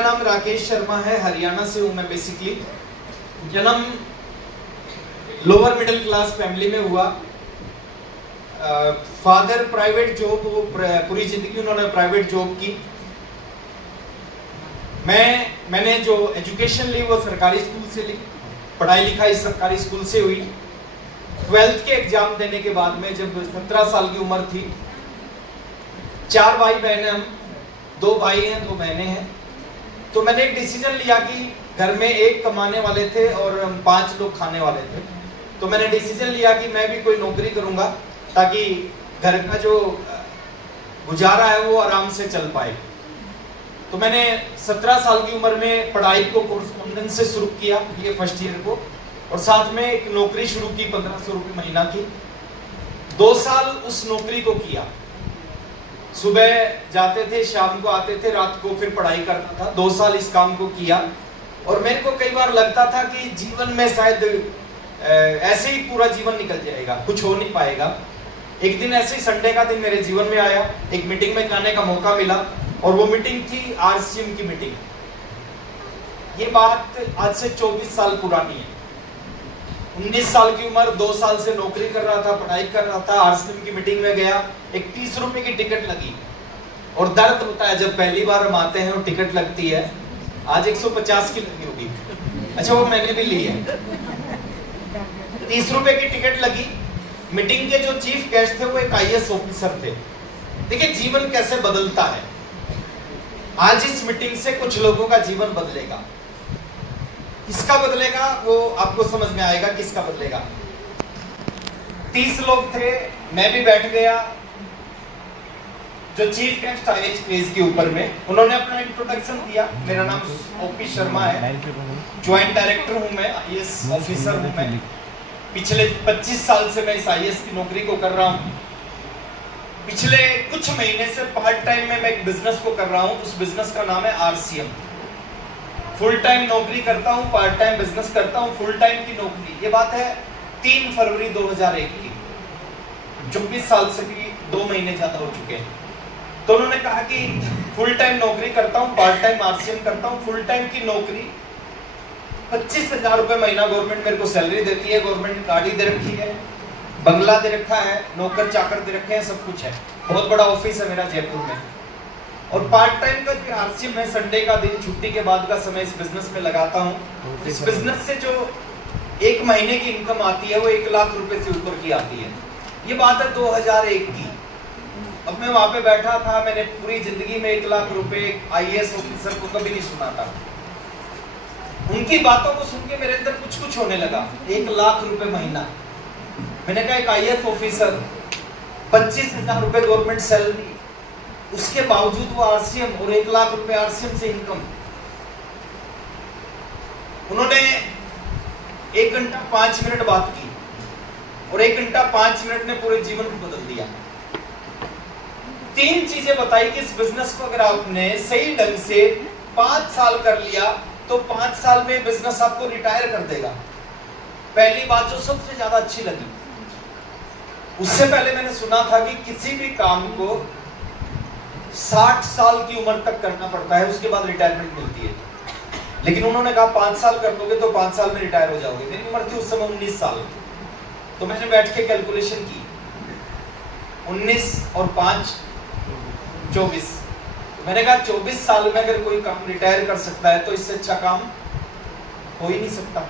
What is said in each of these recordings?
मेरा नाम राकेश शर्मा है, हरियाणा से हूँ मैं। बेसिकली जन्म लोअर मिडिल क्लास फैमिली में हुआ। फादर प्राइवेट जॉब, वो पूरी जिंदगी उन्होंने प्राइवेट जॉब की। मैंने जो एजुकेशन ली वो सरकारी स्कूल से ली, पढ़ाई लिखाई सरकारी स्कूल से हुई। 12th के एग्जाम देने के बाद में जब 17 साल की उम्र थी, 4 भाई बहन हैं हम, 2 भाई हैं 2 बहनें हैं। तो मैंने एक डिसीजन लिया कि घर में एक कमाने वाले थे और हम 5 लोग खाने वाले थे। तो मैंने डिसीजन लिया कि मैं भी कोई नौकरी करूंगा ताकि घर का जो गुजारा है वो आराम से चल पाए। तो मैंने 17 साल की उम्र में पढ़ाई को कोरेस्पोंडेंस से शुरू किया, ये फर्स्ट ईयर को, और साथ में एक नौकरी शुरू की 1500 रुपये महीना की। 2 साल उस नौकरी को किया। सुबह जाते थे, शाम को आते थे, रात को फिर पढ़ाई करता था। 2 साल इस काम को किया और मेरे को कई बार लगता था कि जीवन में शायद ऐसे ही पूरा जीवन निकल जाएगा, कुछ हो नहीं पाएगा। एक दिन ऐसे ही संडे का दिन मेरे जीवन में आया, एक मीटिंग में जाने का मौका मिला और वो मीटिंग थी आरसीएम की मीटिंग। ये बात आज से 24 साल पुरानी है। 19 साल की उम्र, 2 साल से नौकरी कर रहा था, पढ़ाई कर रहा था। आरसीएम की मीटिंग में गया, एक 30 रुपए की टिकट लगी और दर्द होता है जब पहली बार हम आते हैं और टिकट लगती है। आज 150 की लगी होगी, अच्छा वो मैंने भी ली है। 30 रुपए की टिकट लगी। मीटिंग के जो चीफ गेस्ट थे वो एक आईएएस ऑफिसर थे। देखिए जीवन कैसे बदलता है। आज इस मीटिंग से कुछ लोगों का जीवन बदलेगा। किसका बदलेगा वो आपको समझ में आएगा, किसका बदलेगा। 30 लोग थे, मैं भी बैठ गया। जो चीफ गेस्ट आए स्टेज के ऊपर में, उन्होंने अपना इंट्रोडक्शन दिया। मेरा नाम ओपी शर्मा है, ज्वाइंट डायरेक्टर हूं मैं, आईएएस ऑफिसर हूं मैं। पिछले 25 साल से मैं इस आईएएस की नौकरी को कर रहा हूं। पिछले कुछ महीने से पार्ट टाइम में मैं एक बिजनेस को कर रहा हूं। उस बिजनेस का नाम है आरसीएम। फुल टाइम नौकरी करता हूं, पार्ट टाइम बिजनेस करता हूं। फुल टाइम की नौकरी, ये बात है 3 फरवरी 2001 की। 24 साल से भी 2 महीने ज्यादा हो चुके हैं। तो उन्होंने कहा कि फुल टाइम नौकरी करता हूं, पार्ट टाइम आरसीएम करता हूं। फुल टाइम की नौकरी 25,000 रुपए महीना गवर्नमेंट मेरे को सैलरी देती है। गवर्नमेंट गाड़ी दे रखी है, बंगला दे रखा है, नौकर चाकर दे रखे हैं, सब कुछ है। बहुत बड़ा ऑफिस है मेरा जयपुर में। और पार्ट टाइम का जो आरसीएम है, संडे का दिन, छुट्टी के बाद का समय इस बिजनेस में लगाता हूँ। इस बिजनेस से जो 1 महीने की इनकम आती है वो 1 लाख रुपए से ऊपर की आती है। ये बात है 2001 की। अब मैं वहां पे बैठा था, मैंने पूरी जिंदगी में 1 लाख रुपए आईएएस ऑफिसर को कभी नहीं सुना था। उनकी बातों को सुन के मेरे अंदर कुछ होने लगा। 1 लाख रुपए महीना, मैंने कहा एक आईएएस ऑफिसर, 25,000 रुपए गवर्नमेंट सैलरी, उसके बावजूद वो आरसीएम और 1 लाख रुपए आरसीएम से इनकम। उन्होंने 1 घंटा 5 मिनट बात की और 1 घंटा 5 मिनट ने पूरे जीवन को बदल दिया। 3 चीजें बताई कि इस बिजनेस को अगर आपने सही ढंग से 5 साल कर लिया तो 5 साल में बिजनेस आपको रिटायर कर देगा। पहली बात जो सबसे ज्यादा अच्छी लगी, उससे पहले मैंने सुना था कि किसी भी काम को 60 साल की उम्र तक करना पड़ता है, उसके बाद रिटायरमेंट मिलती है। लेकिन उन्होंने कहा 5 साल कर लोगे तो 5 साल में रिटायर हो जाओगे। मेरी उम्र थी उस समय 19 साल। तो मैंने बैठ के कैलकुलेशन की, 19 और 5 24। मैंने कहा 24 साल में अगर कोई काम रिटायर कर सकता है तो इससे अच्छा काम हो ही नहीं सकता।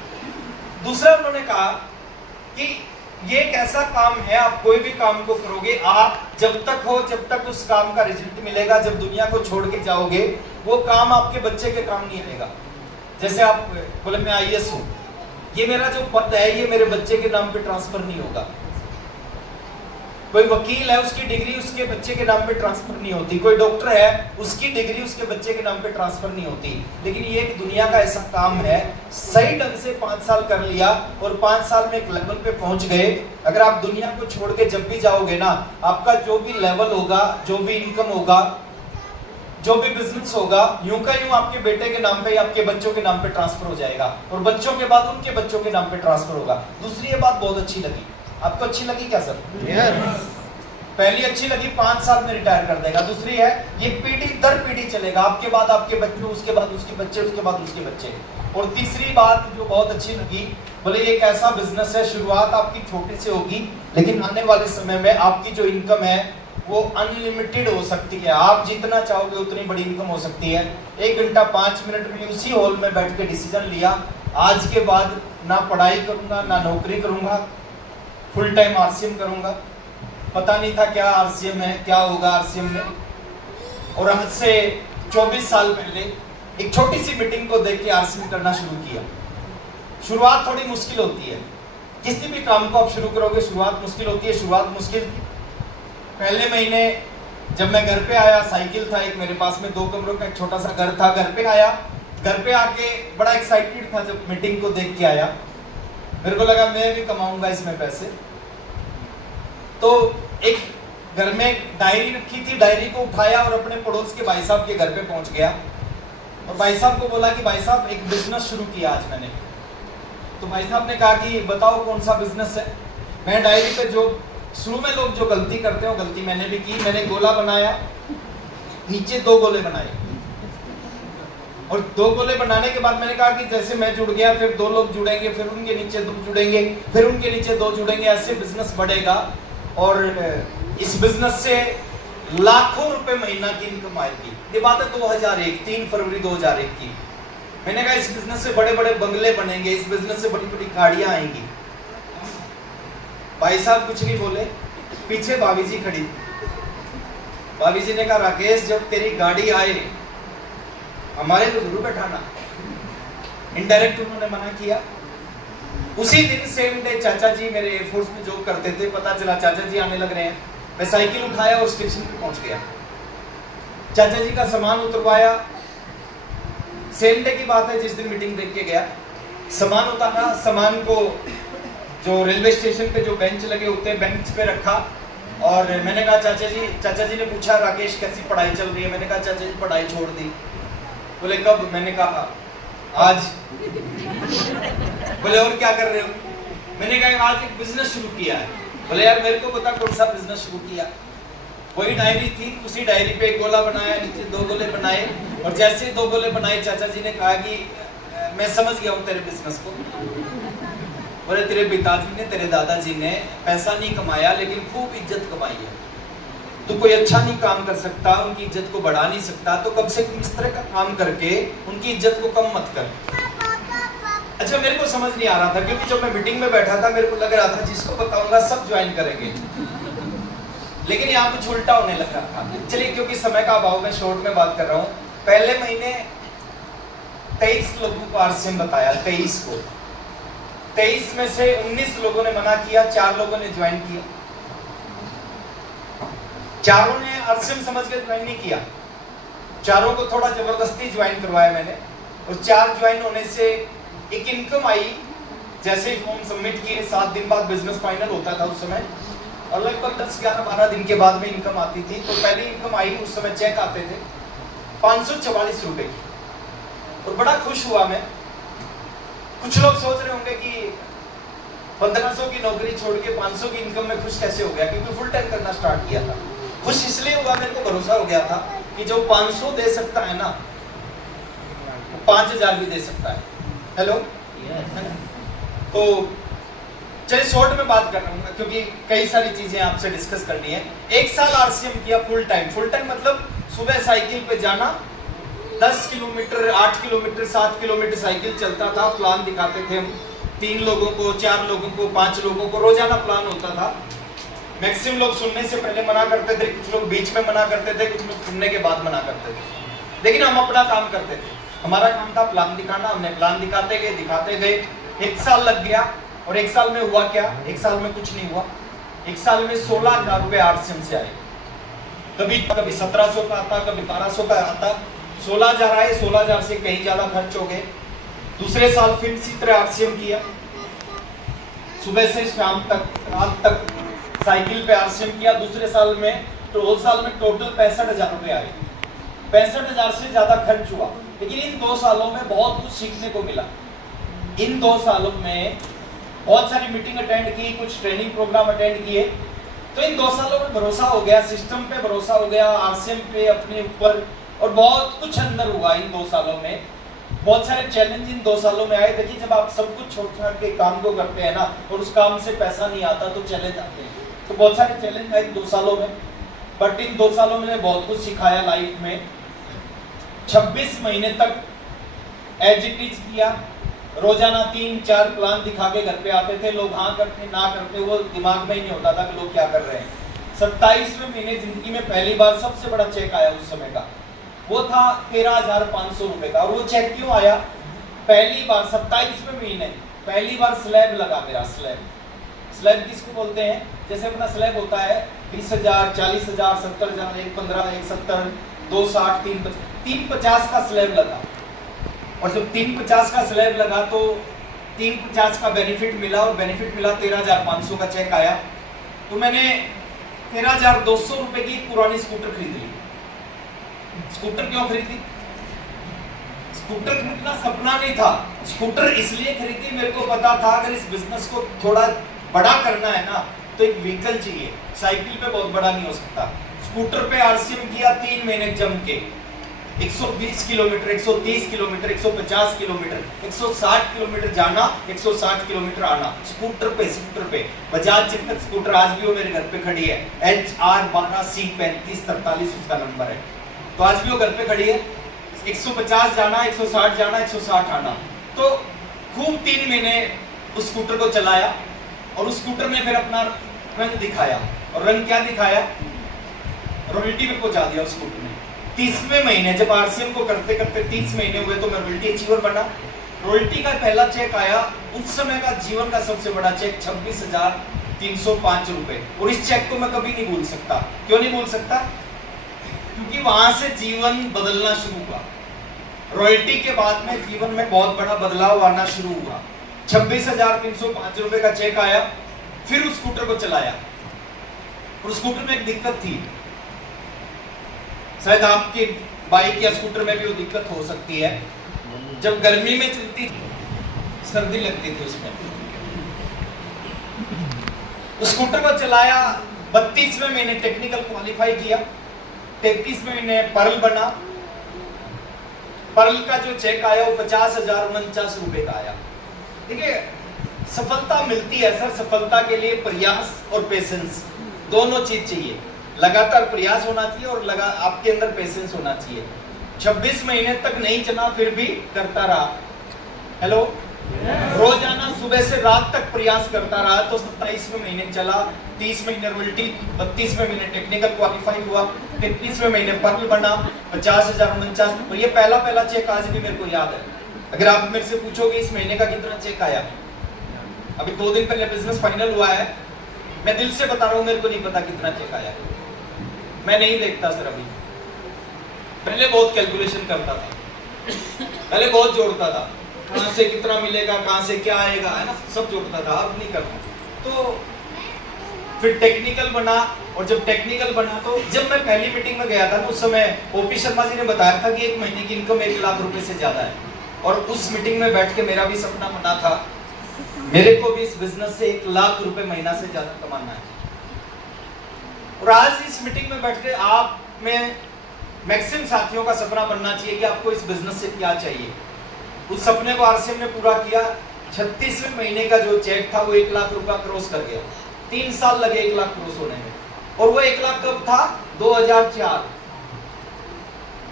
दूसरा उन्होंने कहा कि ये एक ऐसा काम है, आप कोई भी काम को करोगे, आप जब तक हो, जब तक उस काम का रिजल्ट मिलेगा, जब दुनिया को छोड़ के जाओगे, वो काम आपके बच्चे के काम नहीं आएगा। जैसे आप बोले मैं आईएएस हूं, ये मेरा जो पद है ये मेरे बच्चे के नाम पे ट्रांसफर नहीं होगा। कोई वकील है, उसकी डिग्री उसके बच्चे के नाम पे ट्रांसफर नहीं होती। कोई डॉक्टर है, उसकी डिग्री उसके बच्चे के नाम पे ट्रांसफर नहीं होती। लेकिन ये एक दुनिया का ऐसा काम है, सही ढंग से 5 साल कर लिया और 5 साल में एक लेवल पे पहुंच गए। अगर आप दुनिया को छोड़ के जब भी जाओगे ना, आपका जो भी लेवल होगा, जो भी इनकम होगा, जो भी बिजनेस होगा, यूं का यूं आपके बेटे के नाम पे या आपके बच्चों के नाम पे ट्रांसफर हो जाएगा और बच्चों के बाद उनके बच्चों के नाम पे ट्रांसफर होगा। दूसरी ये बात बहुत अच्छी लगी। आपको अच्छी लगी क्या सर? पहली अच्छी लगी, 5 साल में रिटायर कर देगा। दूसरी है ये पीढ़ी दर पीढ़ी चलेगा, आपके बाद आपके बच्चे, उसके बाद उसके बच्चे, उसके बाद उसके बच्चे। और तीसरी बात जो बहुत अच्छी लगी, बोले ये एक ऐसा बिजनेस है, शुरुआत आपकी छोटी से होगी लेकिन आने वाले समय में आपकी जो इनकम है वो अनलिमिटेड हो सकती है। आप जितना चाहोगे उतनी बड़ी इनकम हो सकती है। 1 घंटा 5 मिनट में उसी हॉल में बैठ के डिसीजन लिया, आज के बाद ना पढ़ाई करूंगा ना नौकरी करूंगा, फुल टाइम आरसीएम करूंगा। पता नहीं था क्या आरसीएम है, क्या होगा आरसीएम में। और आज से 24 साल पहले एक छोटी सी मीटिंग को देख के आरसीएम करना शुरू किया। शुरुआत थोड़ी मुश्किल होती है, किसी भी काम को आप शुरू करोगे शुरुआत मुश्किल होती है। शुरुआत मुश्किल थी। पहले महीने जब मैं घर पे आया, साइकिल था एक मेरे पास में, 2 कमरों का एक छोटा सा घर था। घर पे आया, घर पे आके बड़ा एक्साइटेड था जब मीटिंग को देख के आया। मेरे को लगा मैं भी कमाऊंगा इसमें पैसे। तो एक घर में डायरी रखी थी, डायरी को उठाया और अपने पड़ोस के भाई साहब के घर पे पहुंच गया और भाई साहब को बोला कि भाई साहब एक बिजनेस शुरू किया आज मैंने। तो भाई साहब ने कहा कि बताओ कौन सा बिजनेस है। मैं डायरी पे जो शुरू में लोग जो गलती करते हैं वो गलती मैंने भी की। मैंने गोला बनाया, नीचे 2 गोले बनाए और 2 गोले बनाने के बाद मैंने कहा कि जैसे मैं जुड़ गया फिर 2 लोग जुड़ेंगे, फिर उनके नीचे 2 जुड़ेंगे, फिर उनके नीचे 2 जुड़ेंगे, ऐसे बिजनेस बढ़ेगा और इस बिजनेस से लाखों रुपए महीना की इनकम आएगी। ये बात है 2001, 3 फरवरी 2001 की। मैंने कहा इस बिजनेस से बड़े बड़े बंगले बनेंगे, इस बिजनेस से बड़ी बड़ी गाड़ियां आएंगी। भाई साहब कुछ नहीं बोले, पीछे भाभी जी खड़ी। भाभी जी ने कहा राकेश जब तेरी गाड़ी आए हमारे को जरूर बैठाना। इनडायरेक्ट उन्होंने मना किया। उसी दिन सेम डे चाचा जी मेरे एयरफोर्स में जॉब करते थे, पता चला चाचा जी आने लग रहे हैं। मैं साइकिल उठाया और स्टेशन पे पहुंच गया, चाचा जी का सामान उतरवाया। सेम डे की बात है जिस दिन मीटिंग देख के गया। सामान उतारा, सामान को जो रेलवे स्टेशन पे जो बेंच लगे होते हैं बेंच पे रखा और मैंने कहा चाचा जी ने पूछा राकेश कैसी पढ़ाई चल रही है। मैंने कहा चाचा जी पढ़ाई छोड़ दी। बोले कब? मैंने कहा आज। बोले और क्या कर रहे हो? मैंने कहा आज एक बिजनेस शुरू किया है। बोले यार मेरे को बता कौन सा बिजनेस शुरू किया। वही डायरी थी, उसी डायरी पे 1 गोला बनाया, नीचे 2 गोले बनाए और जैसे ही 2 गोले बनाए चाचा जी ने कहा कि मैं समझ गया हूँ तेरे बिजनेस को। बोले तेरे पिताजी ने, तेरे दादाजी ने पैसा नहीं कमाया लेकिन खूब इज्जत कमाई है। तू कोई अच्छा नहीं काम कर सकता, उनकी इज्जत को बढ़ा नहीं सकता, तो कम से कम इस तरह का काम करके उनकी इज्जत को कम मत कर। अच्छा मेरे को समझ नहीं आ रहा था क्योंकि जब मैं मीटिंग में बैठा था मेरे को लग रहा था जिसको बताऊंगा सब ज्वाइन करेंगे, लेकिन यहाँ कुछ उल्टा होने लगा था। चलिए क्योंकि समय का अभाव में शॉर्ट में बात कर रहा हूँ। पहले महीने 23 लोगों को आरसीएम बताया, 23 को। 23 में से 19 लोगों ने मना किया, 4 लोगों ने ज्वाइन किया। चारों ने आरसीएम समझ के ज्वाइन नहीं किया, चारों को थोड़ा जबरदस्ती ज्वाइन करवाया मैंने। और 4 ज्वाइन होने से एक इनकम आई। जैसे फॉर्म सबमिट किए 7 दिन बाद बिजनेस फाइनल होता था उस समय और लगभग 10, 11, 12 दिन के बाद में इनकम आती थी। तो पहली इनकम आई, उस समय चेक आते थे 544 रुपए की और बड़ा खुश हुआ मैं। कुछ लोग सोच रहे होंगे कि 1500 की नौकरी छोड़ के 500 की इनकम में खुश कैसे हो गया, क्योंकि फुल टाइम करना स्टार्ट किया था। खुश इसलिए हुआ, मेरे को भरोसा हो गया था कि जो 500 दे सकता है ना वो 5000 भी दे सकता है। हेलो तो चलिए शॉर्ट में बात कर रहा हूँ क्योंकि कई सारी चीजें आपसे डिस्कस करनी है। 1 साल आरसीएम किया फुल टाइम। फुल टाइम मतलब सुबह साइकिल पे जाना, 10 किलोमीटर, 8 किलोमीटर, 7 किलोमीटर साइकिल चलता था। प्लान दिखाते थे हम 3 लोगों को, 4 लोगों को, 5 लोगों को, रोजाना प्लान होता था। मैक्सिमम लोग सुनने से पहले मना करते थे, कुछ लोग बीच में मना करते थे, कुछ लोग सुनने के बाद मना करते थे, लेकिन हम अपना काम करते थे। हमारा काम था प्लान दिखाना। हमने प्लान दिखाते गए। 1 साल लग गया और 1 साल में हुआ क्या? 1 साल में कुछ नहीं हुआ। 1 साल में 16,000 रुपए आरसीएम से आए। कभी 1700 का आता, कभी 1200 का आता। 16,000 आए, 16,000 से कहीं ज्यादा खर्च हो गए। दूसरे साल फिर इसी तरह आरसीएम किया, सुबह से शाम तक, रात तक साइकिल पे आरसीएम किया। दूसरे साल में टोटल 65,000 रुपए आए। 65,000 से ज्यादा खर्च हुआ, लेकिन इन 2 सालों में बहुत कुछ सीखने को मिला। इन 2 सालों में बहुत सारी मीटिंग अटेंड की, कुछ ट्रेनिंग प्रोग्राम अटेंड किए। तो तो इन 2 सालों में भरोसा हो गया, सिस्टम पे भरोसा हो गया, आरसीएम पे, अपने ऊपर, और बहुत कुछ अंदर हुआ इन 2 सालों में। बहुत सारे चैलेंज इन 2 सालों में आए। देखिए जब आप सब कुछ छोड़ छाड़ के काम को करते हैं ना, और उस काम से पैसा नहीं आता तो चैलेंज आते हैं। तो बहुत सारे चैलेंज आए इन 2 सालों में, बट इन 2 सालों में बहुत कुछ सिखाया लाइफ में। 26 महीने तक एज इट इज किया। रोजाना 3-4 प्लान दिखा के घर पे आते थे लोग, हाँ करते ना करते, वो दिमाग में ही नहीं होता था कि लोग क्या कर रहे हैं। 27वें महीने जिंदगी में पहली बार सबसे बड़ा चेक आया उस समय का, वो था 13,500 रुपए का। और वो चेक क्यों आया? पहली बार 27वें महीने पहली बार स्लैब लगा मेरा। स्लैब किसको बोलते हैं? जैसे अपना स्लैब होता है 20,000, 40,000, 70,000, 1,15,000, 1,70,000, 2,60,000, 350 का स्लैब लगा। और जब 350 का स्लैब लगा तो 350 का बेनिफिट मिला, और बेनिफिट मिला 13,500 का चेक आया। तो मैंने 13,200 रुपए की पुरानी स्कूटर खरीद ली। स्कूटर क्यों खरीदी? स्कूटर खरीदना सपना नहीं था, स्कूटर इसलिए खरीदी, मेरे को पता था अगर इस बिजनेस को थोड़ा बड़ा करना है ना तो एक व्हीकल चाहिए। साइकिल पे बहुत बड़ा नहीं हो सकता। स्कूटर पे आरसीएम किया 3 महीने जम के, 120 किलोमीटर, 130 किलोमीटर, 150 किलोमीटर, 160 किलोमीटर जाना, 160 किलोमीटर आना, स्कूटर पे। बजाज चेतक स्कूटर आज भी वो मेरे घर पे खड़ी है, HR12C3543 उसका नंबर है। तो आज भी वो घर पे खड़ी है। 150 जाना, 160 जाना, 160 आना। तो खूब 3 महीने उस स्कूटर को चलाया, और उस स्कूटर में फिर अपना रंग दिखाया। और रंग क्या दिखाया? रॉयल्टी पे पहुंचा दिया उस स्कूटर ने। 30वें महीने जब आरसीएम को करते करते 30 महीने हुए तो मैं रॉयल्टी अचीवर बना। रॉयल्टी का पहला चेक आया, उस समय का जीवन का सबसे बड़ा चेक 26,305 रुपए। और इस चेक को मैं कभी नहीं भूल सकता। क्यों नहीं भूल सकता? क्योंकि वहां से जीवन बदलना शुरू हुआ। रॉयल्टी के बाद में जीवन में बहुत बड़ा बदलाव आना शुरू हुआ। 26,305 रुपए का चेक आया, फिर उस स्कूटर को चलाया। और उस स्कूटर में एक दिक्कत थी, शायद आपके बाइक या स्कूटर में भी वो दिक्कत हो सकती है। जब गर्मी में चलती सर्दी लगती थी उसमें। उस स्कूटर को चलाया, 32वें महीने टेक्निकल क्वालिफाई किया, 33वें महीने पर्ल बना। पर्ल का जो चेक आया वो 50,049 रुपए का आया। देखिए सफलता मिलती है सर, सफलता के लिए प्रयास और पेशेंस दोनों चीज चाहिए। लगातार प्रयास होना चाहिए और आपके अंदर पेशेंस होना चाहिए। 26 महीने तक नहीं चला फिर भी करता रहा। हेलो, रोजाना सुबह से रात तक प्रयास करता रहा। तो 27वें महीने चला, 30 महीने रॉयल्टी, 32वें महीने टेक्निकल क्वालिफाई हुआ, 33वें महीने पर्ल बना, 50,049। और ये पहला चेक आज भी मेरे को याद है। अगर आप मेरे से पूछोगे इस महीने का कितना चेक आया, अभी 2 दिन पहले बिजनेस फाइनल हुआ है, मैं दिल से बता रहा हूँ मेरे को नहीं पता कितना चेक आया। मैं नहीं देखता सर। अभी पहले बहुत कैलकुलेशन करता था, पहले बहुत जोड़ता था, कहां से कितना मिलेगा, कहां से क्या आएगा, है ना, सब जोड़ता था। अब नहीं करता। तो फिर टेक्निकल बना, और जब टेक्निकल बना तो जब मैं पहली मीटिंग में गया था तो उस समय ओपी शर्मा जी ने बताया था कि 1 महीने की इनकम 1 लाख रुपए से ज्यादा है। और उस मीटिंग में बैठ के मेरा भी सपना बना था, मेरे को भी इस बिजनेस से 1 लाख रुपए महीना से ज्यादा कमाना है। और आज इस मीटिंग में बैठ के आप में मैक्सिमम साथियों का सपना बनना चाहिए कि आपको इस बिजनेस से क्या चाहिए। उस सपने को आरसीएम ने पूरा किया। 36वें महीने का जो चेक था वो 1 लाख रुपया क्रॉस कर गया। 3 साल लगे 1 लाख क्रॉस होने में। और वो 1 लाख कब था? 2004।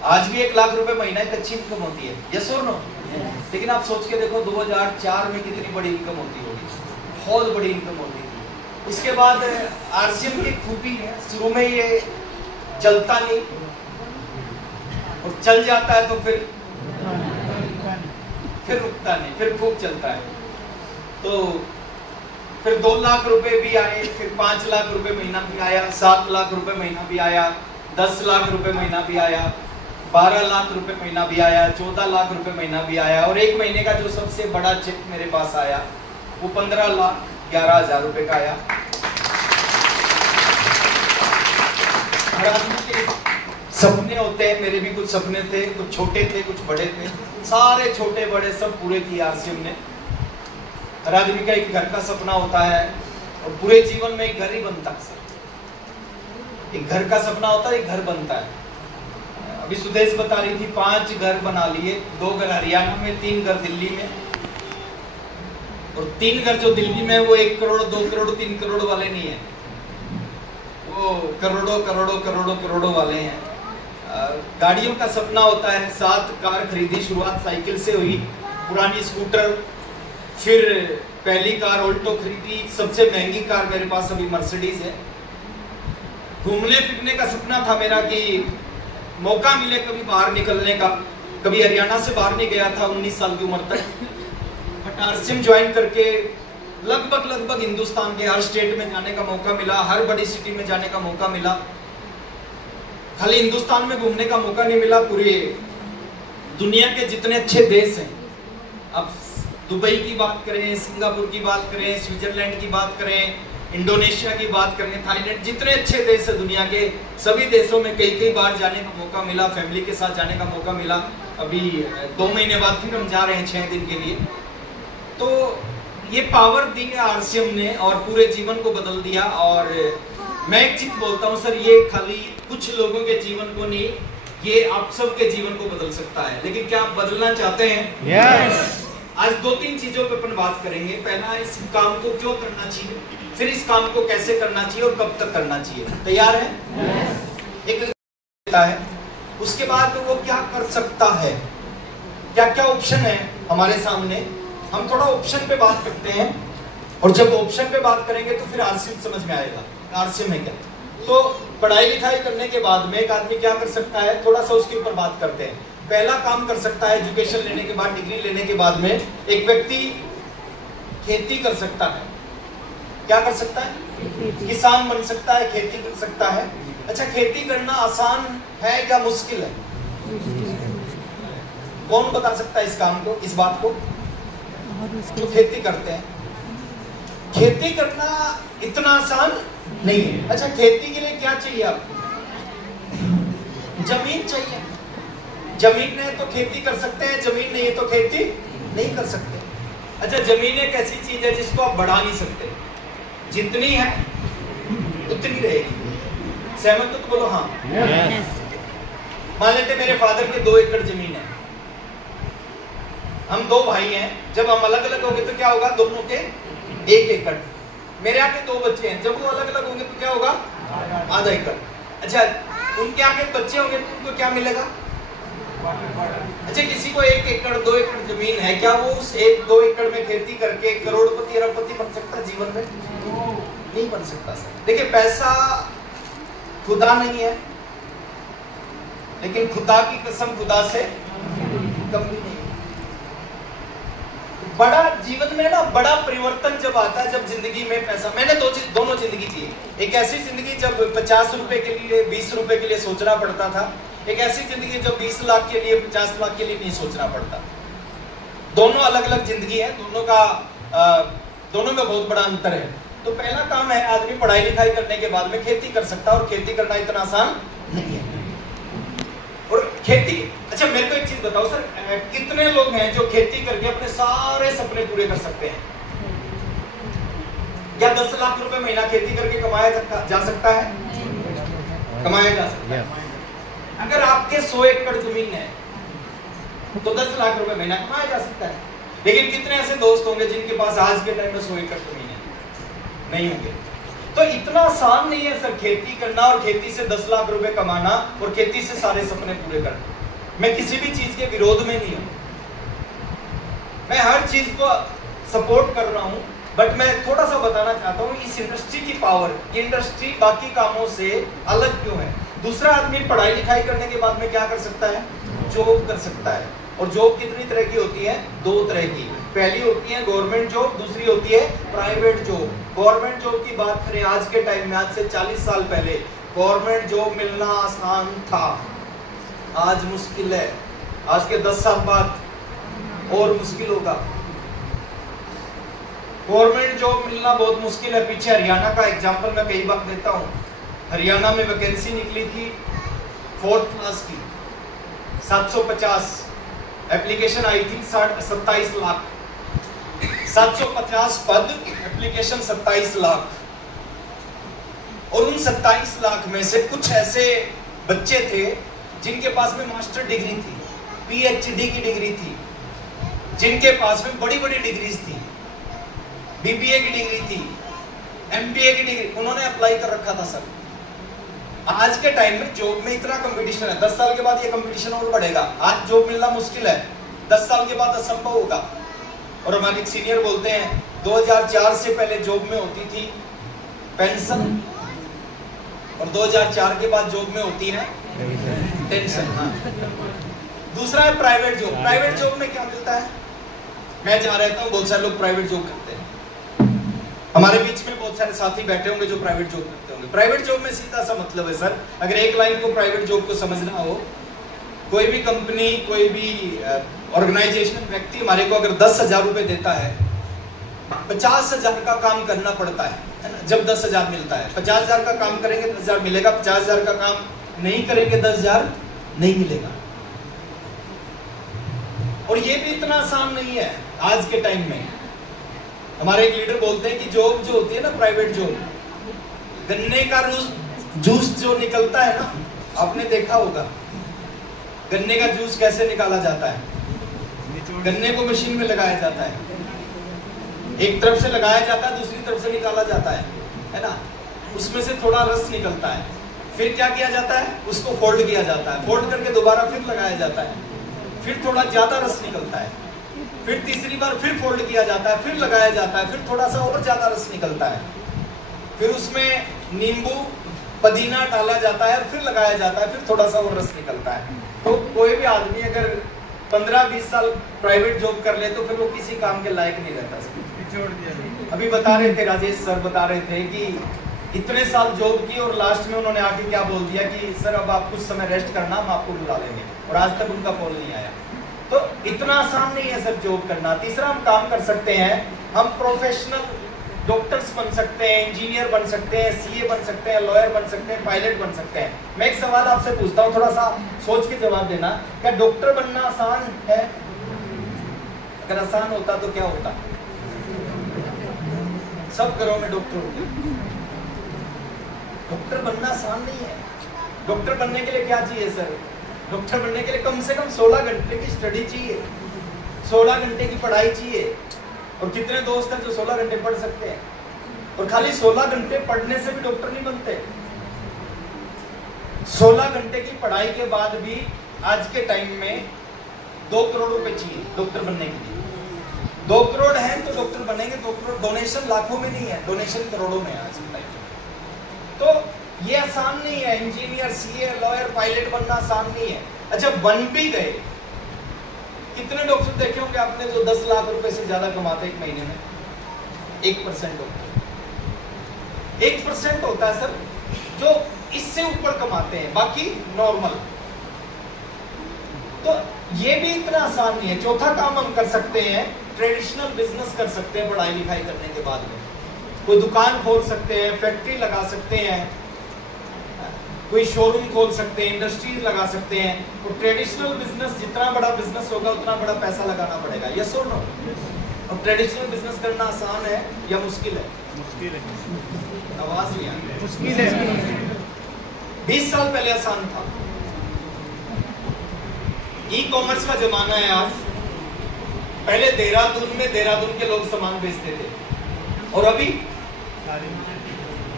आज भी 1 लाख रुपए महीना एक अच्छी इनकम होती है, यस और नो? लेकिन आप सोच के देखो 2004 में कितनी बड़ी इनकम होती होगी, बहुत बड़ी इनकम होती थी। उसके बाद आरसीएम की खूबी है, शुरू में ये चलता नहीं, और चल जाता है तो फिर रुकता नहीं, फिर खूब चलता है। तो फिर 2 लाख रुपए भी आए, फिर 5 लाख रुपए महीना भी आया, 7 लाख रुपए महीना भी आया, 10 लाख रुपए महीना भी आया, 12 लाख रुपए महीना भी आया, 14 लाख रुपए महीना भी आया। और एक महीने का जो सबसे बड़ा चेक मेरे पास आया वो 15,11,000 रुपए का आया। हर आदमी के सपने होते हैं, मेरे भी कुछ सपने थे, कुछ छोटे थे, कुछ बड़े थे, सारे छोटे बड़े सब पूरे किए आरसीएम ने। हर आदमी का एक घर का सपना होता है, और पूरे जीवन में एक घर ही बनता है सर। एक घर का सपना होता है, एक घर बनता है। अभी सुदेश बता रही थी 5 घर बना लिए, 2 घर हरियाणा में, 3 घर दिल्ली में, और 3 घर जो दिल्ली में वो 1 करोड़ 2 करोड़ 3 करोड़ वाले नहीं है, वो करोड़ों करोड़ों करोड़ों करोड़ों वाले हैं। गाड़ियों का सपना होता है, 7 कार खरीदी, शुरुआत साइकिल से हुई, पुरानी स्कूटर, फिर पहली कार ऑल्टो खरीदी, सबसे महंगी कार मेरे पास अभी मर्सिडीज है। घूमने फिरने का सपना था मेरा कि मौका मिले कभी बाहर निकलने का। कभी हरियाणा से बाहर नहीं गया था 19 साल की उम्र तक, बट आरसीएम ज्वाइन करके लगभग हिंदुस्तान के हर स्टेट में जाने का मौका मिला, हर बड़ी सिटी में जाने का मौका मिला। खाली हिंदुस्तान में घूमने का मौका नहीं मिला, पूरे दुनिया के जितने अच्छे देश हैं, अब दुबई की बात करें, सिंगापुर की बात करें, स्विट्जरलैंड की बात करें, इंडोनेशिया की बात करें, थाईलैंड, जितने अच्छे देश है दुनिया के, सभी देशों में कई बार जाने का मौका मिला, फैमिली के साथ जाने का मौका मिला। अभी 2 महीने बाद फिर हम जा रहे हैं 6 दिन के लिए। तो ये पावर दी है आरसीएम ने और पूरे जीवन को बदल दिया। और मैं एक चीज बोलता हूँ सर, ये खाली कुछ लोगों के जीवन को नहीं, ये आप सबके जीवन को बदल सकता है। लेकिन क्या आप बदलना चाहते हैं? यस। आज 2-3 चीजों पे अपन बात करेंगे। पहला, इस काम को क्यों करना चाहिए, फिर इस काम को कैसे करना चाहिए और कब तक करना चाहिए। तैयार है? एक देता है, उसके बाद वो क्या कर सकता है, क्या क्या ऑप्शन है हमारे सामने। हम थोड़ा ऑप्शन पे बात करते हैं, और जब ऑप्शन पे बात करेंगे तो फिर आरसीएम समझ में आएगा आरसीएम है क्या। तो पढ़ाई लिखाई करने के बाद में एक आदमी क्या कर सकता है, थोड़ा सा उसके ऊपर बात करते हैं। पहला काम कर सकता है, एजुकेशन लेने के बाद, डिग्री लेने के बाद में एक व्यक्ति खेती कर सकता है। क्या कर सकता है? किसान बन सकता है, खेती कर सकता है। अच्छा, खेती करना आसान है या मुश्किल है? कौन बता सकता है इस काम को, इस बात को? तो खेती करते हैं। खेती करना इतना आसान नहीं है। अच्छा, खेती के लिए क्या चाहिए आपको? जमीन चाहिए। जमीन है तो खेती कर सकते हैं, जमीन नहीं है तो खेती नहीं कर सकते। अच्छा, जमीन एक ऐसी चीज है जिसको आप बढ़ा नहीं सकते, जितनी है उतनी रहेगी। सहमत हो तो बोलो हाँ। मान लेते मेरे फादर के 2 एकड़ जमीन है, हम 2 भाई हैं, जब हम अलग अलग होंगे तो क्या होगा, दोनों के 1 एकड़। मेरे आगे 2 बच्चे हैं, जब वो अलग अलग होंगे तो क्या होगा, आधा एकड़। अच्छा, उनके आगे बच्चे होंगे तो उनको क्या मिलेगा? अच्छा, किसी को 1 एकड़ 2 एकड़ जमीन है, क्या वो उस 1-2 एकड़ में खेती करके करोड़पति अरबपति बन सकता जीवन में? नहीं बन सकता सर। देखिए, पैसा खुदा नहीं है, लेकिन खुदा की कसम खुदा से कम भी नहीं। बड़ा जीवन में ना बड़ा परिवर्तन जब आता है, जब जिंदगी में पैसा, मैंने दोनों जिंदगी जी। एक ऐसी जिंदगी जब 50 रुपए के लिए 20 रुपए के लिए सोचना पड़ता था, एक ऐसी जिंदगी जब 20 लाख के लिए 50 लाख के लिए नहीं सोचना पड़ता। दोनों अलग अलग जिंदगी है, दोनों में बहुत बड़ा अंतर है। तो पहला काम है, आदमी पढ़ाई लिखाई करने के बाद में खेती कर सकता है, और खेती करना इतना आसान नहीं है। और खेती, अच्छा मेरे को एक चीज बताओ सर, कितने लोग हैं जो खेती करके अपने सारे सपने पूरे कर सकते हैं? क्या 10 लाख रुपए महीना खेती करके कमाया जा सकता है? कमाया जा सकता है। अगर आपके 100 एकड़ जमीन है तो 10 लाख रुपए महीना कमाया जा सकता है। लेकिन कितने ऐसे दोस्त होंगे जिनके पास आज के टाइम में 100 एकड़ जमीन है? नहीं होंगे। तो इतना आसान नहीं है सर खेती करना, और खेती से 10 लाख रुपए कमाना, और खेती से सारे सपने पूरे करना। मैं किसी भी चीज के विरोध में नहीं हूं, मैं हर चीज को सपोर्ट कर रहा हूं, बट मैं थोड़ा सा बताना चाहता हूं इस इंडस्ट्री की पावर। ये इंडस्ट्री बाकी कामों से अलग क्यों है? दूसरा आदमी पढ़ाई लिखाई करने के बाद में क्या कर सकता है? जॉब कर सकता है। और जॉब कितनी तरह की होती है? 2 तरह की। पहली होती है गवर्नमेंट जॉब, दूसरी होती है प्राइवेट जॉब। गवर्नमेंट जॉब की बात करें, आज के टाइम में, आज से 40 साल पहले गवर्नमेंट जॉब मिलना आसान था, आज मुश्किल है। आज के 10 साल बाद और मुश्किल होगा। गवर्नमेंट जॉब मिलना बहुत मुश्किल है। पीछे हरियाणा का एग्जाम्पल मैं कई बार देता हूँ। हरियाणा में वैकेंसी निकली थी 4th क्लास की, 750 एप्लीकेशन आई थी, 27 लाख। 750 पद, एप्लीकेशन 27 लाख। और उन 27 लाख में से कुछ ऐसे बच्चे थे जिनके पास में मास्टर डिग्री थी, पीएचडी की डिग्री थी, जिनके पास में बड़ी बड़ी डिग्रीज थी, बीबीए की डिग्री थी, एमबीए की डिग्री, उन्होंने अप्लाई कर रखा था सर। आज के टाइम में जॉब में इतना कंपटीशन है, 10 साल के बाद ये कंपटीशन और बढ़ेगा। आज जॉब मिलना मुश्किल है, 10 साल के बाद असंभव होगा। और हमारे सीनियर बोलते हैं 2004 से पहले जॉब में होती थी पेंशन, और 2004 के बाद जॉब में होती है टेंशन। हाँ। दूसरा है प्राइवेट जॉब। प्राइवेट जॉब में क्या मिलता है? मैं जहाँ रहता हूँ बहुत सारे लोग प्राइवेट जॉब करते हैं, हमारे बीच में बहुत सारे साथी बैठे होंगे जो प्राइवेट जॉब करते होंगे। प्राइवेट जॉब में सीधा सा मतलब है सर, अगर एक लाइन को प्राइवेट जॉब को समझना हो, कोई भी कंपनी, कोई भी ऑर्गेनाइजेशन, व्यक्ति हमारे को अगर 10,000 रुपए देता है, 50,000 का काम करना पड़ता है ना। जब 10,000 मिलता है, 50,000 का काम करेंगे 10,000 मिलेगा, 50,000 का काम नहीं करेंगे 10,000 नहीं मिलेगा। और ये भी इतना आसान नहीं है आज के टाइम में। हमारे एक लीडर बोलते हैं कि जॉब जो होती है ना, प्राइवेट जॉब, गन्ने का जूस जो निकलता है ना, आपने देखा होगा गन्ने का जूस कैसे निकाला जाता है। गन्ने को मशीन में लगाया जाता है, एक तरफ से लगाया जाता है, दूसरी तरफ से निकाला जाता है ना। उसमें से थोड़ा रस निकलता है, फिर क्या किया जाता है, उसको फोल्ड किया जाता है, फोल्ड करके दोबारा फिर लगाया जाता है, फिर थोड़ा ज्यादा रस निकलता है, फिर तीसरी बार फिर फोल्ड किया जाता है, फिर लगाया जाता है, फिर थोड़ा सा और ज्यादा रस निकलता है, फिर उसमें नींबू पुदीना डाला जाता है, फिर लगाया जाता है, फिर थोड़ा सा और रस निकलता है। तो कोई भी आदमी अगर 15-20 साल प्राइवेट जॉब कर ले तो फिर वो किसी काम के लायक नहीं रहता। अभी बता रहे थे, राजेश सर बता रहे थे कि इतने साल जॉब की और लास्ट में उन्होंने आके क्या बोल दिया कि सर अब आप कुछ समय रेस्ट करना, हम आपको बुला लेंगे, और आज तक उनका कॉल नहीं आया। तो इतना आसान नहीं है सर जॉब करना। तीसरा, हम काम कर सकते हैं, हम प्रोफेशनल डॉक्टर्स बन सकते हैं, इंजीनियर बन सकते हैं, सीए बन सकते हैं, लॉयर बन सकते हैं, पायलट बन सकते हैं। मैं एक सवाल आपसे पूछता हूँ, थोड़ा सा सोच के जवाब देना, क्या डॉक्टर बनना आसान है? अगर आसान होता तो क्या होता? सब घरों में डॉक्टर होते। डॉक्टर बनना आसान नहीं है। डॉक्टर बनने के लिए क्या चाहिए सर? डॉक्टर बनने के लिए कम से कम 16 घंटे की स्टडी चाहिए, 16 घंटे की पढ़ाई चाहिए। और कितने दोस्त हैं जो 16 घंटे पढ़ सकते हैं? और खाली 16 घंटे पढ़ने से भी डॉक्टर नहीं बनते। 16 घंटे की पढ़ाई के बाद भी आज के टाइम में 2 करोड़ रुपए चाहिए डॉक्टर बनने के लिए। 2 करोड़ है तो डॉक्टर बनेंगे 2 करोड़। डोनेशन लाखों में नहीं है, डोनेशन करोड़ों में है आज के टाइम। तो ये आसान नहीं है, इंजीनियर, सीए, लॉयर, पायलट बनना आसान नहीं है। अच्छा, बन भी गए, कितने डॉक्टर देखे होंगे आपने जो 10 लाख रुपए से ज्यादा कमाते एक महीने में? 1% डॉक्टर, 1% होता है सर जो इससे ऊपर कमाते हैं, बाकी नॉर्मल। तो ये भी इतना आसान नहीं है। चौथा काम हम कर सकते हैं, ट्रेडिशनल बिजनेस कर सकते हैं पढ़ाई लिखाई करने के बाद में। कोई दुकान खोल सकते हैं, फैक्ट्री लगा सकते हैं, कोई शोरूम खोल सकते हैं, इंडस्ट्रीज लगा सकते हैं। तो ट्रेडिशनल बिजनेस, जितना बड़ा बिजनेस होगा उतना बड़ा पैसा लगाना पड़ेगा, यस और नो? और ट्रेडिशनल बिजनेस करना आसान है या मुश्किल है? मुश्किल है। आवाज नहीं आ रही। मुश्किल है। 20 साल पहले आसान था। ई कॉमर्स का जमाना है आज। पहले देहरादून में देहरादून के लोग सामान बेचते थे, और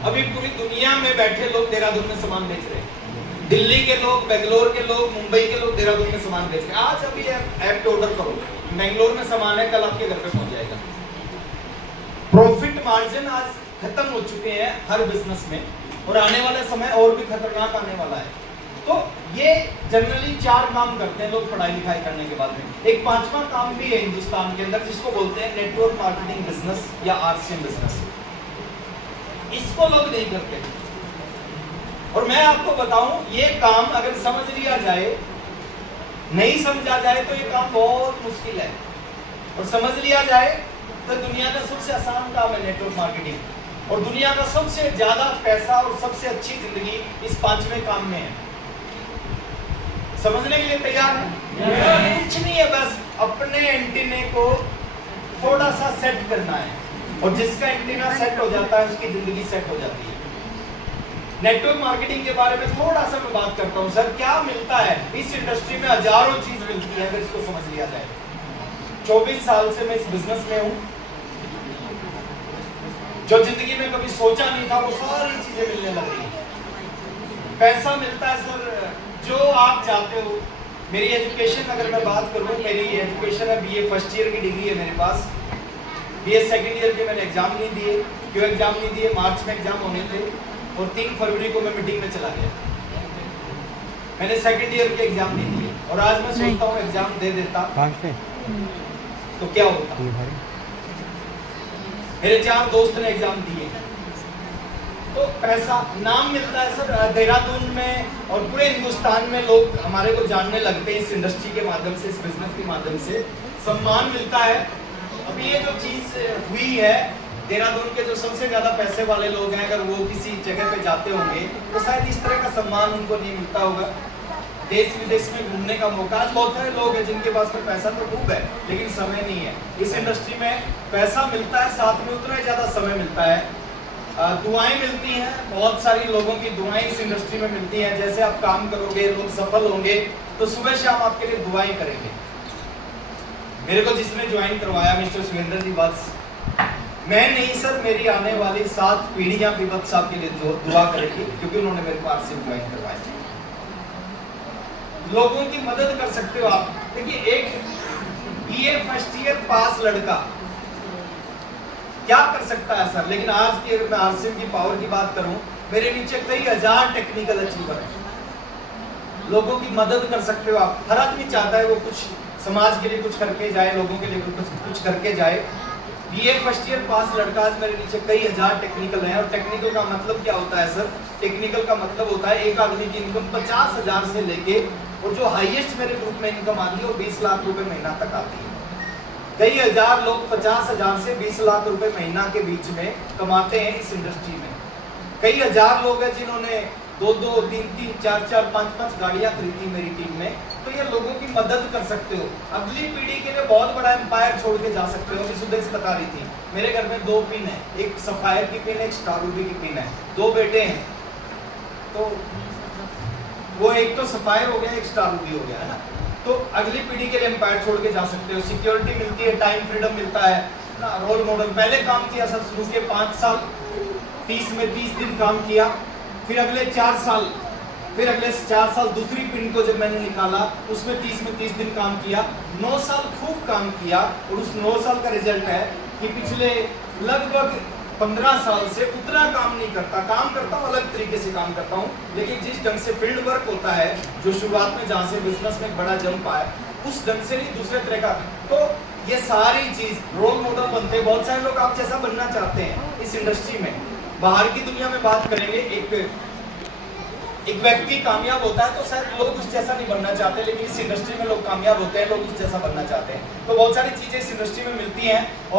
अभी पूरी दुनिया में बैठे लोग देहरादून में सामान बेच रहे हैं। दिल्ली के लोग, बेंगलोर के लोग, मुंबई के लोग देहरादून में सामान बेच रहे हैं। आज अभी ऐप पे ऑर्डर करो, बेंगलोर में सामान है, कल आपके घर पे पहुंच जाएगा। प्रॉफिट मार्जिन आज खत्म हो चुके हैं हर बिजनेस में, और आने वाला समय और भी खतरनाक आने वाला है। तो ये जनरली 4 काम करते हैं लोग पढ़ाई लिखाई करने के बाद में। एक 5वां काम भी है हिंदुस्तान के अंदर, जिसको बोलते हैं नेटवर्क मार्केटिंग बिजनेस या आरसीएम बिजनेस। इसको लोग नहीं करते। और मैं आपको बताऊं, ये काम अगर समझ लिया जाए, नहीं समझा जाए तो ये काम बहुत मुश्किल है, और समझ लिया जाए तो दुनिया का सबसे आसान काम है नेटवर्क मार्केटिंग। और दुनिया का सबसे ज्यादा पैसा और सबसे अच्छी जिंदगी इस 5वें काम में है। समझने के लिए तैयार है? कुछ नहीं है, बस अपने एंटीने को थोड़ा सा सेट करना है, और जिसका एंटीना सेट हो जाता है उसकी जिंदगी सेट हो जाती है। नेटवर्क मार्केटिंग के बारे में थोड़ा सा मैं बात करता हूँ सर। क्या मिलता है इस इंडस्ट्री में? हजारों चीज मिलती है अगर इसको समझ लिया जाए। 24 साल से मैं इस बिजनेस में हूँ। जो जिंदगी में कभी सोचा नहीं था वो सारी चीजें मिलने लग रही है। पैसा मिलता है सर जो आप चाहते हो। मेरी एजुकेशन अगर मैं बात करूँ, मेरी एजुकेशन है BA फर्स्ट ईयर की डिग्री है मेरे पास। BA सेकेंड ईयर के मैंने एग्जाम नहीं दिए। क्यों एग्जाम नहीं दिए? मार्च में एग्जाम होने थे और 3 फरवरी को मैं मीटिंग में चला गया। मैंने सेकेंड ईयर के एग्जाम नहीं दिए और आज मैं सोचता हूँ एग्जाम दे देता तो क्या होता। मेरे 4 दोस्त ने एग्जाम दिए। तो पैसा नाम मिलता है सर। देहरादून में और पूरे हिंदुस्तान में लोग हमारे को जानने लगते हैं इस इंडस्ट्री के माध्यम से, इस बिजनेस के माध्यम से। सम्मान मिलता है। अभी ये जो चीज हुई है, देहरादून के जो सबसे ज्यादा पैसे वाले लोग हैं, अगर वो किसी जगह पे जाते होंगे तो शायद इस तरह का सम्मान उनको नहीं मिलता होगा। देश विदेश में घूमने का मौका, आज बहुत सारे लोग हैं जिनके पास में पैसा तो खूब है लेकिन समय नहीं है। इस इंडस्ट्री में पैसा मिलता है, साथ में उतना ही ज्यादा समय मिलता है। दुआएं मिलती हैं, बहुत सारी लोगों की दुआएं इस इंडस्ट्री में मिलती हैं। जैसे आप काम करोगे, लोग सफल होंगे तो सुबह शाम आपके लिए दुआएं करेंगे। मेरे को जिसने ज्वाइन करवाया मिस्टर सुरेंद्र जी वत्स, मैं नहीं सर, मेरी आने वाली 7 पीढ़ियां भी वत्स साहब के लिए दुआ करेगी क्योंकि उन्होंने मेरे को RCM ज्वाइन करवाया। लोगों की मदद कर सकते हो आप। देखिए एक BA फर्स्ट ईयर पास लड़का क्या कर सकता है सर, लेकिन आज की अगर मैं RCM की पावर की बात करूं, मेरे नीचे कई हजार टेक्निकल अचीवर हैं। लोगों की मदद कर सकते हो आप। हर आदमी चाहता है वो कुछ समाज के लिए कुछ करके जाए, लोगों के लिए कुछ करके जाए। BA फर्स्ट ईयर पास लड़का, आज मेरे नीचे कई हजार टेक्निकल हैं। और टेक्निकल का मतलब क्या होता है सर? टेक्निकल का मतलब होता है एक आदमी की इनकम 50,000 से लेके और जो हाईएस्ट मेरे ग्रुप में इनकम आती है वो 20 लाख रुपए महीना तक आती है। कई हजार लोग 50,000 से 20 लाख रुपए महीना के बीच में कमाते हैं इस इंडस्ट्री में। कई हजार लोग हैं जिन्होंने 2-2, 3-3, 4-4, 5-5 गाड़ियां खरीदी मेरी टीम में। तो ये लोगों की मदद कर सकते हो। अगली पीढ़ी के लिए बहुत बड़ा एम्पायर छोड़ के जा सकते हो। सुदेश बता रही थी, मेरे घर में 2 पिन है, एक सफायर की पिन है, एक स्टार रूबी की पिन है। 2 बेटे हैं तो वो एक तो सफायर हो गया, एक स्टार रूबी हो गया, है ना। तो अगली पीढ़ी के लिए एम्पायर छोड़ के जा सकते हो। सिक्योरिटी मिलती है, टाइम फ्रीडम मिलता है ना। रोल मॉडल पहले काम किया सर, शुरू के 5 साल 30 में 30 दिन काम किया, फिर अगले 4 साल, फिर अगले 4 साल दूसरी पिन को जब मैंने निकाला उसमें 30 में 30 दिन काम किया। 9 साल खूब काम किया और उस 9 साल का रिजल्ट है कि पिछले लगभग 15 साल से उतना काम नहीं करता। काम करता हूँ, अलग तरीके से काम करता हूँ, लेकिन जिस ढंग से फील्ड वर्क होता है, जो शुरुआत में जहाँ से बिजनेस में बड़ा जंप आया, उस ढंग से नहीं, दूसरे तरह का। तो ये सारी चीज रोल मॉडल बनते हैं। बहुत सारे लोग आप जैसा बनना चाहते हैं इस इंडस्ट्री में। बाहर की दुनिया में बात करेंगे, एक व्यक्ति कामयाब होता है तो शायद लोग उस जैसा नहीं बनना चाहते, लेकिन इस इंडस्ट्री में लोग कामयाब होते हैं, लोग उस जैसा बनना चाहते हैं। तो बहुत सारी चीजें इस इंडस्ट्री में मिलती हैं और